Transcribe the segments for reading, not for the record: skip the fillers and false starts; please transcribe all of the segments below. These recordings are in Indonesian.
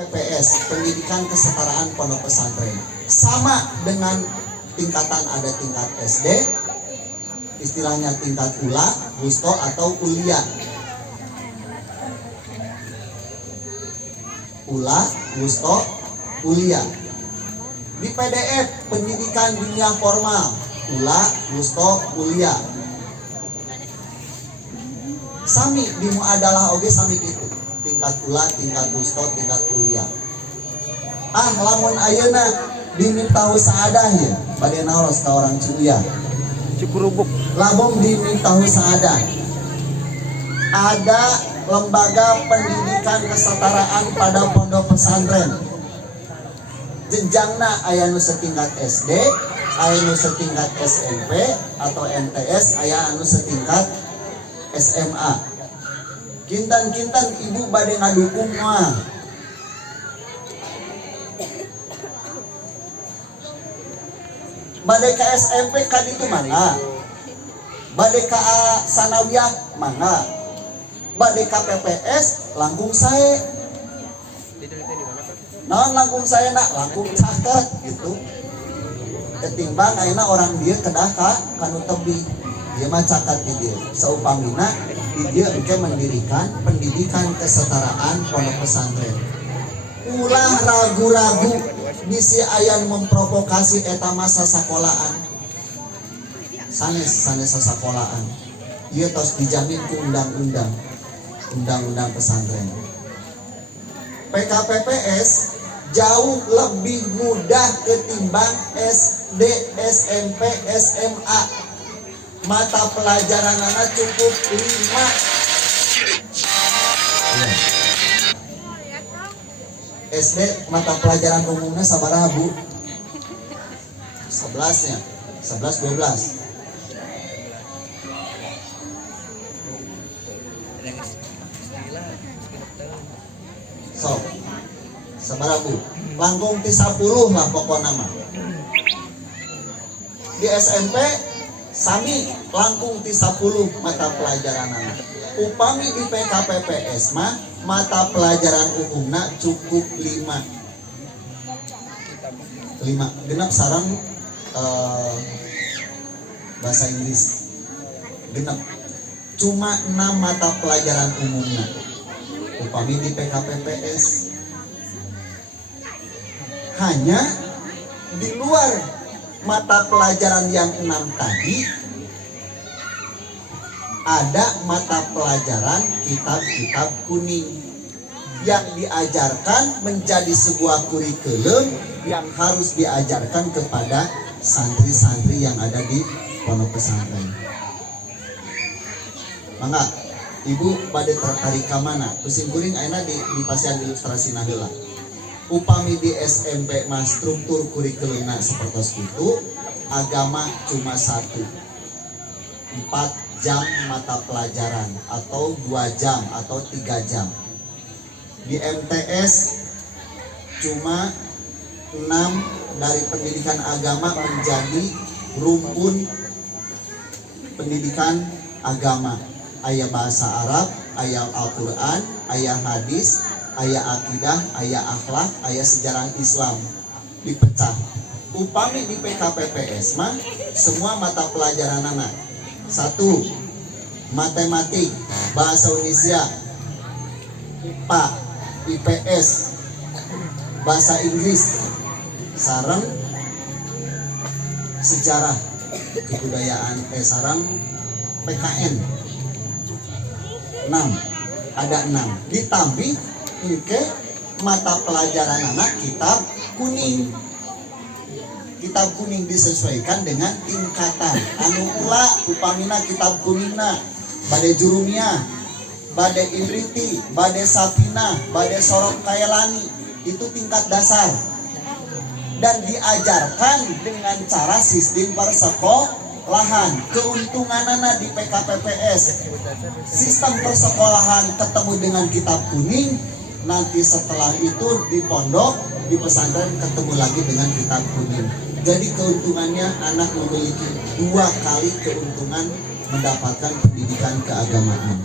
PPS, Pendidikan Kesetaraan Pondok Pesantren, sama dengan tingkatan, ada tingkat SD, istilahnya tingkat ula, wusto atau kuliah. Ula, wusto, kuliah. Di PDF, Pendidikan Dunia Formal, ula, wusto, kuliah. Sami di muadalah oge sami gitu, tingkat ula, tingkat wusto, tingkat kuliah. Lamun ayeuna diminta saadah ya, bade naos ka orang Ciuya. Cikurubuk. Lamun diminta saadah. Ada lembaga pendidikan kesetaraan pada pondok pesantren. Jenjangna aya nu setingkat SD, aya nu setingkat SMP atau MTS, aya anu setingkat SMA. Kintan-kintan ibu bade ngadukung mah. Bade ka SMP kan itu mangga. Bade ka sanawiyah mangga. Bade ka PPS langkung sae. Naon langkung sae nak langkung caket gitu. Ketimbang ayeuna orang dia kedah ka kanu tebih. Dia mah caket di dia. Saupamina di dia engke mendirikan pendidikan kesetaraan pondok pesantren. Ulah ragu-ragu bisi ayan memprovokasi eta masa sakolahan. Sanes sakolahan. Ieu tos dijamin ku undang-undang pesantren. PKPPS jauh lebih mudah ketimbang SD, SMP, SMA. Mata pelajaran anak cukup 5. SD mata pelajaran umumnya sabaraha Bu? 11 nya. 11 12. So, sabaraha Bu? Langkung ti 10 lah pokokna mah. Di SMP sami langkung ti 10 mata pelajaran anak. Upami di PKPPS mah mata pelajaran umumna cukup 5. Genap sareng bahasa Inggris. Genap. Cuma 6 mata pelajaran umumna. Upami di PKPPS hanya di luar mata pelajaran yang 6 tadi ada mata pelajaran kitab-kitab kuning yang diajarkan menjadi sebuah kurikulum yang harus diajarkan kepada santri-santri yang ada di pondok pesantren. Mangga ibu pada tertarik ke mana? Pusing kuring ayeuna di pasian ilustrasi heula. Upami di SMP mah struktur kurikulumna seperti itu, agama cuma 1. 4 jam mata pelajaran atau 2 jam atau 3 jam. Di MTS cuma 6 dari pendidikan agama menjadi rumpun pendidikan agama. Aya bahasa Arab, aya Al-Quran, aya hadis, aya akidah, aya akhlak, aya sejarah Islam. Dipecah. Upami di PKPPS mah semua mata pelajaran anak. 1. Matematik, bahasa Indonesia, IPA, IPS, bahasa Inggris, sareng sejarah kebudayaan, sareng PKN. 6. Ada 6. Ditambih ke mata pelajaran anak kitab kuning. Kitab kuning disesuaikan dengan tingkatan. Anu ula upamina kitab kuningna bade jurumiyah, bade ibriti, bade sapina, bade sorok kailani, itu tingkat dasar. Dan diajarkan dengan cara sistem persekolahan. Keuntunganana di PKPPS, sistem persekolahan ketemu dengan kitab kuning. Nanti setelah itu di pondok, di pesantren ketemu lagi dengan kitab kuning. Jadi keuntungannya anak memiliki 2 kali keuntungan mendapatkan pendidikan keagamaan.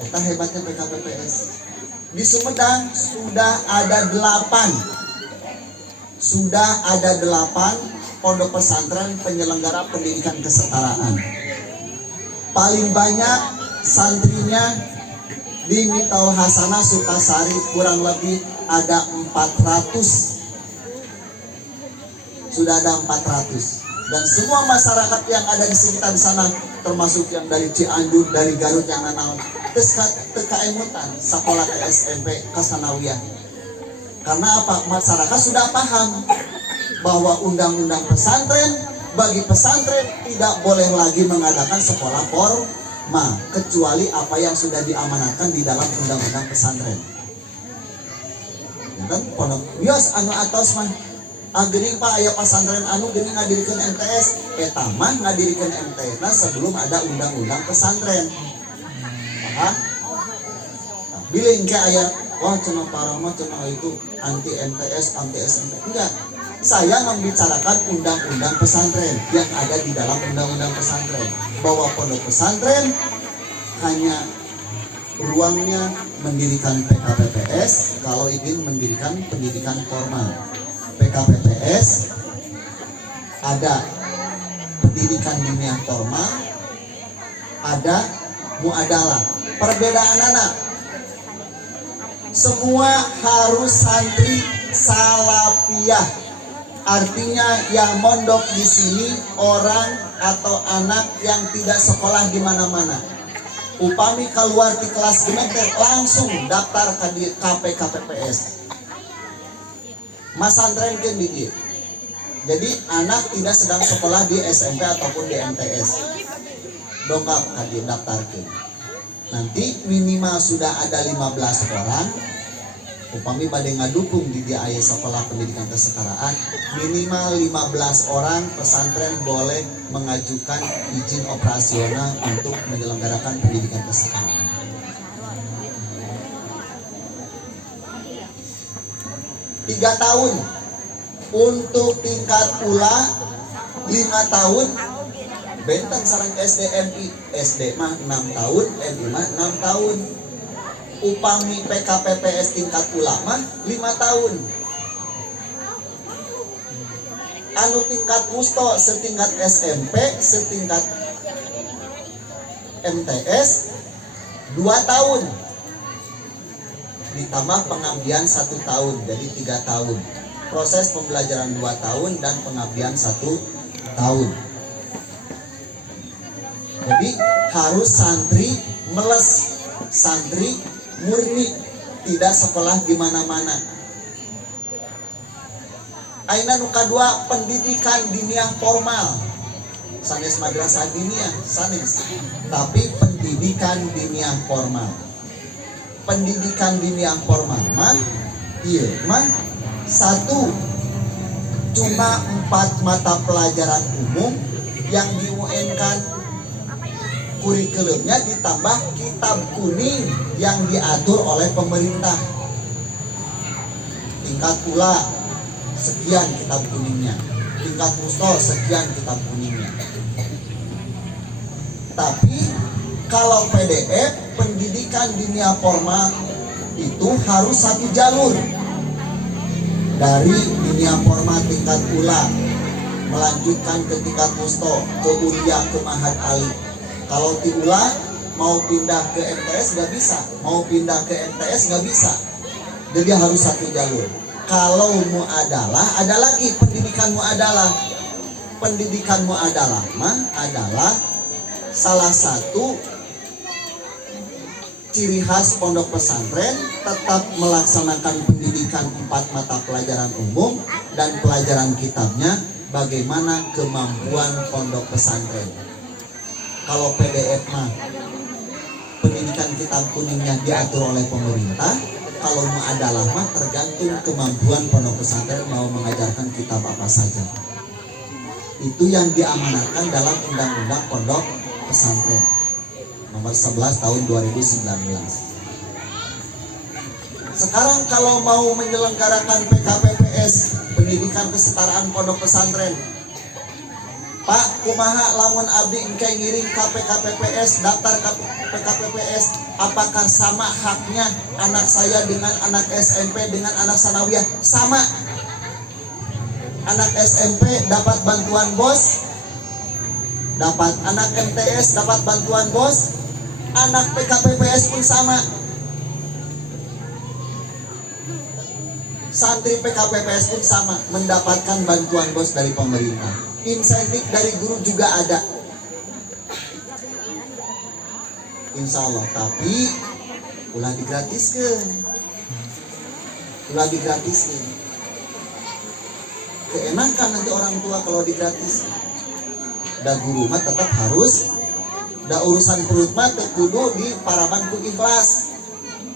Eta hebatnya PKPPS. Di Sumedang sudah ada 8 pondok pesantren penyelenggara pendidikan kesetaraan. Paling banyak santrinya di Mitaul Hasanah Sukasari, kurang lebih ada 400. Sudah ada 400. Dan semua masyarakat yang ada di sekitar sana, termasuk yang dari Cianjur, dari Garut, yang nanau teka emutan sekolah ke SMP ke Sanawiyah. Karena apa? Masyarakat sudah paham bahwa undang-undang pesantren, bagi pesantren tidak boleh lagi mengadakan sekolah formal kecuali apa yang sudah diamanatkan di dalam undang-undang pesantren. Dan pondok bios anu atos mah geuning Pak aya pesantren anu geuning ngadirikeun MTS, eta mah ngadirikeun MTS sebelum ada undang-undang pesantren. Paham? Nah, biling ke aya wah cenah parama cenah itu anti MTS, anti SMP. Enggak. Saya membicarakan undang-undang pesantren yang ada di dalam undang-undang pesantren, bahwa pondok pesantren hanya ruangnya mendirikan PKPPS kalau ingin mendirikan pendidikan formal. PKPPS ada pendidikan diniyah formal, ada muadalah. Perbedaan anak, semua harus santri salafiyah. Artinya yang mondok di sini orang atau anak yang tidak sekolah di mana-mana. Upami keluar di kelas gemeter langsung daftar ke PKPPS. Masantren kan di. Jadi anak tidak sedang sekolah di SMP ataupun di MTS. Dongkap kadi daftarkeun. Nanti minimal sudah ada 15 orang. Upami bade ngadukung di dia aya sekolah pendidikan kesetaraan, minimal 15 orang pesantren boleh mengajukan izin operasional untuk menyelenggarakan pendidikan kesetaraan. 3 tahun untuk tingkat ula, 5 tahun benteng sareng SDMI, SD mah 6 tahun, MI mah 6 tahun. Upami PKPPS tingkat ulama 5 tahun. Anu tingkat musto setingkat SMP, setingkat MTS 2 tahun. Ditambah pengabdian 1 tahun, jadi 3 tahun. Proses pembelajaran 2 tahun dan pengabdian 1 tahun. Jadi harus santri meles, santri murni, tidak sekolah di mana-mana. Aina nu kadua pendidikan diniyah formal. Sanes madrasah diniyah, sanes. Tapi pendidikan diniyah formal. Pendidikan diniyah formal mah ieu mah 1 cuma 4 mata pelajaran umum yang di-UN-kan, kurikulumnya ditambah kitab kuning yang diatur oleh pemerintah. Tingkat ula sekian kitab kuningnya, tingkat musto sekian kitab kuningnya. Tapi kalau PDF pendidikan diniyah formal itu harus 1 jalur. Dari diniyah formal tingkat ula melanjutkan ke tingkat musto, ke ulia, ke mahad ali. Kalau tiula mau pindah ke MTS nggak bisa, mau pindah ke MTS nggak bisa. Jadi harus 1 jalur. Kalau muadalah ada lagi pendidikan muadalah. Pendidikan muadalah mah adalah salah satu ciri khas pondok pesantren, tetap melaksanakan pendidikan 4 mata pelajaran umum dan pelajaran kitabnya, bagaimana kemampuan pondok pesantren. Kalau PDF mah pendidikan kitab kuningnya diatur oleh pemerintah, kalau muadalah mah tergantung kemampuan pondok pesantren mau mengajarkan kitab apa saja. Itu yang diamanatkan dalam Undang-Undang Pondok Pesantren nomor 11 tahun 2019. Sekarang kalau mau menyelenggarakan PKPPS, pendidikan kesetaraan pondok pesantren, Pak, kumaha lamun abdi engke ngiring KPKPPS, daftar KPKPPS, apakah sama haknya anak saya dengan anak SMP dengan anak sanawiyah? Sama. Anak SMP dapat bantuan BOS, dapat. Anak MTS dapat bantuan BOS, anak PKPPS pun sama. Santri PKPPS pun sama, mendapatkan bantuan BOS dari pemerintah. Insentif dari guru juga ada, insya Allah. Tapi ulah digratiskan, keenakan nanti orang tua kalau digratis. Da guru mah tetap harus, da urusan perut mah kudu di paraban ku ikhlas,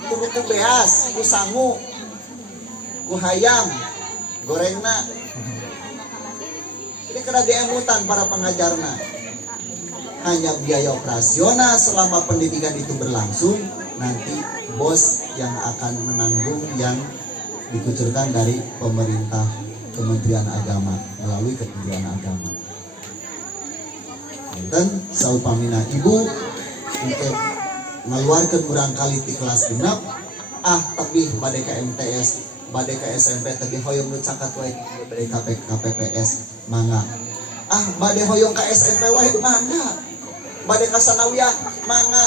kudu ku beas, ku sangu, ku hayam, gorengna. Jadi kena diemutan para pengajarna. Hanya biaya operasional selama pendidikan itu berlangsung, nanti bos yang akan menanggung yang dikucurkan dari pemerintah Kementerian Agama melalui Kementerian Agama. Dan saupamina ibu untuk mengeluarkan barangkali di kelas genap, tapi badai ke MTS, badai ke SMP, tapi hoyong nu cakat wae badai KPPS. Mangga. Badai hoyong ke SMP wae mangga. Badai ka sanawiyah mangga.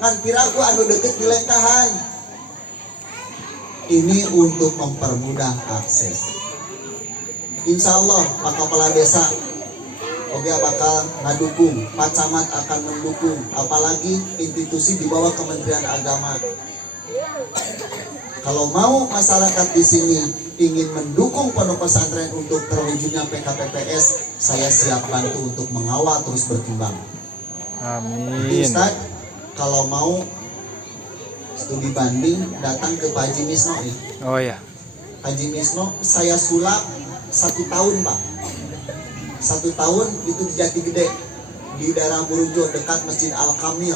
Ngan piragu anu deket di lengkahan. Ini untuk mempermudah akses. Insya Allah Pak Kepala Desa oke bakal ngadukung, Pak Camat akan mendukung, apalagi institusi di bawah Kementerian Agama. Kalau mau masyarakat di sini ingin mendukung pondok pesantren untuk terwujudnya PKPPS, saya siap bantu untuk mengawal terus berkembang. Amin. Ustaz, kalau mau studi banding datang ke Pak Haji Misno ya. Oh ya. Haji Misno saya sulap 1 tahun Pak. 1 tahun itu di Jati Gede di daerah Burujo dekat Masjid Al Kamil.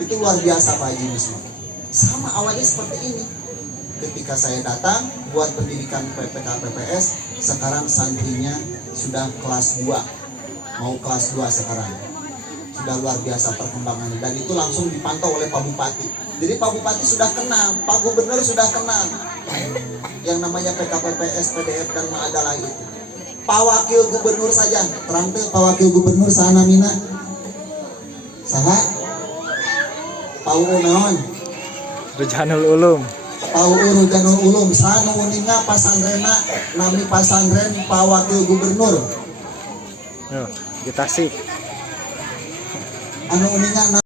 Itu luar biasa Pak Haji Misno. Sama awalnya seperti ini. Ketika saya datang buat pendidikan PPKPPS, sekarang santrinya sudah kelas 2, mau kelas 2 sekarang. Sudah luar biasa perkembangannya, dan itu langsung dipantau oleh Pak Bupati. Jadi Pak Bupati sudah kenal, Pak Gubernur sudah kenal yang namanya PKPPS, PDF dan Ma'adalah itu. Pak Wakil Gubernur saja, terang tuh Pak Wakil Gubernur sana mina. Saha? Pak Unaon. Rujanul Ulum. Pak Rujanul Ulum, sanu uninga pasantrenna nami pasantren Pak Wakil Gubernur. Yo, di Tasik. Anu uninga